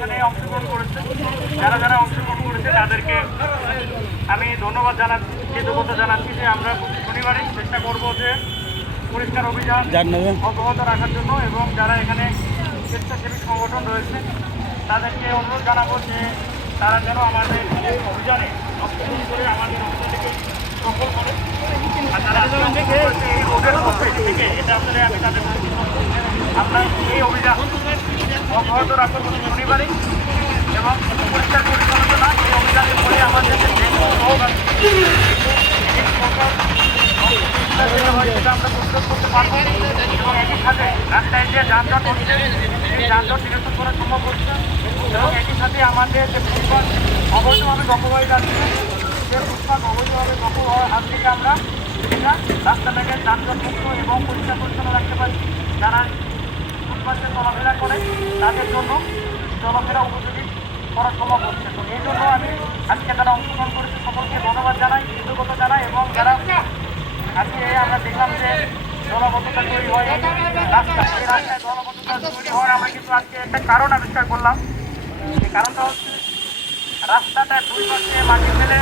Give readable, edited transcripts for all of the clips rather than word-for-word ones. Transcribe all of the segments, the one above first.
এখানে অংশগ্রহণ করেছে, যারা যারা অংশগ্রহণ করেছে তাদেরকে আমি ধন্যবাদ জানাচ্ছি, কৃতজ্ঞতা জানাচ্ছি যে আমরা শনিবারই চেষ্টা করব যে পরিষ্কার অভিযান অব্যাহত রাখার জন্য। এবং যারা এখানে স্বেচ্ছাসেবী সংগঠন রয়েছে তাদেরকে অনুরোধ জানাবো যে তারা যেন আমাদের এই অভিযানে অংশগ্রহণ করে আমাদের অভিযানকে সফল করে। আর তারা এই রোডের মধ্যে থেকে এটা আসলে আমি তাদের আমরা এই অভিযান অব্যাহত রাখবো শনিবারই। এবং পরিষ্কার পরিচ্ছন্নতা এই অভিযানের ফলে আমাদের যে রোগ আছে সেটা আমরা প্রতিরোধ করতে পারবো। এবং একই সাথে রাস্তায় যে যানজট হচ্ছে সেই যানজট নিরসন করা সম্ভব হচ্ছে। এবং একই সাথে আমাদের যে ফুটপাত অবৈধভাবে দখলবাড়ি যাচ্ছে সে ফুটপাত অবৈধভাবে দখল হওয়ার হাত থেকে আমরা এটা রাস্তাটাকে যানজট মুক্ত এবং পরিষ্কার পরিচ্ছন্ন রাখতে পারি। যারা ফুটপাতে চলাফেরা করে তাদের জন্য চলাফেরা উপযোগী করা সম্ভব হচ্ছে। তো এই জন্য আমি আজকে যারা অংশগ্রহণ করেছে সকলকে ধন্যবাদ জানাই, কৃতজ্ঞতা জানাই। এবং যারা আজকে আমরা দেখলাম যে জলাবদ্ধতা তৈরি হয় রাস্তায় জলাবদ্ধতা তৈরি হওয়ার আমরা কিন্তু আজকে একটা কারণ আবিষ্কার করলাম। এই কারণটা হচ্ছে রাস্তাটা দুই পাশে মাটি ফেলে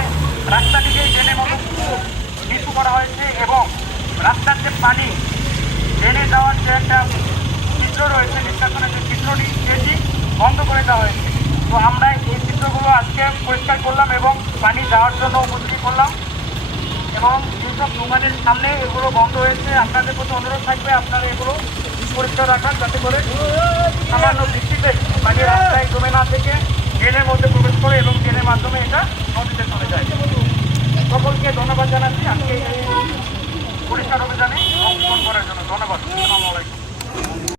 রাস্তাটিকে ড্রেনের মতো নিচু করা হয়েছে এবং রাস্তার যে পানি ড্রেনে যাওয়ার যে একটা চিত্র রয়েছে নিষ্কাশনের যে চিত্রটি সেটি বন্ধ করে দেওয়া হয়েছে। তো আমরা এই চিত্রগুলো আজকে পরিষ্কার করলাম এবং পানি যাওয়ার জন্য উপযোগী করলাম। এবং যেসব দোকানের সামনে এগুলো বন্ধ হয়েছে আপনাদের প্রতি অনুরোধ থাকবে আপনারা এগুলো পরিষ্কার রাখার, যাতে করে সামান্য বৃষ্টিতে পানি রাস্তায় জমে না থেকে ড্রেনের মধ্যে প্রবেশ করে এবং ড্রেনের মাধ্যমে এটা নদীতে চলে যায়। সকলকে ধন্যবাদ জানাচ্ছি আজকে এই পরিষ্কার অভিযানে অংশগ্রহণ করার জন্য। ধন্যবাদ। আসসালামু আলাইকুম।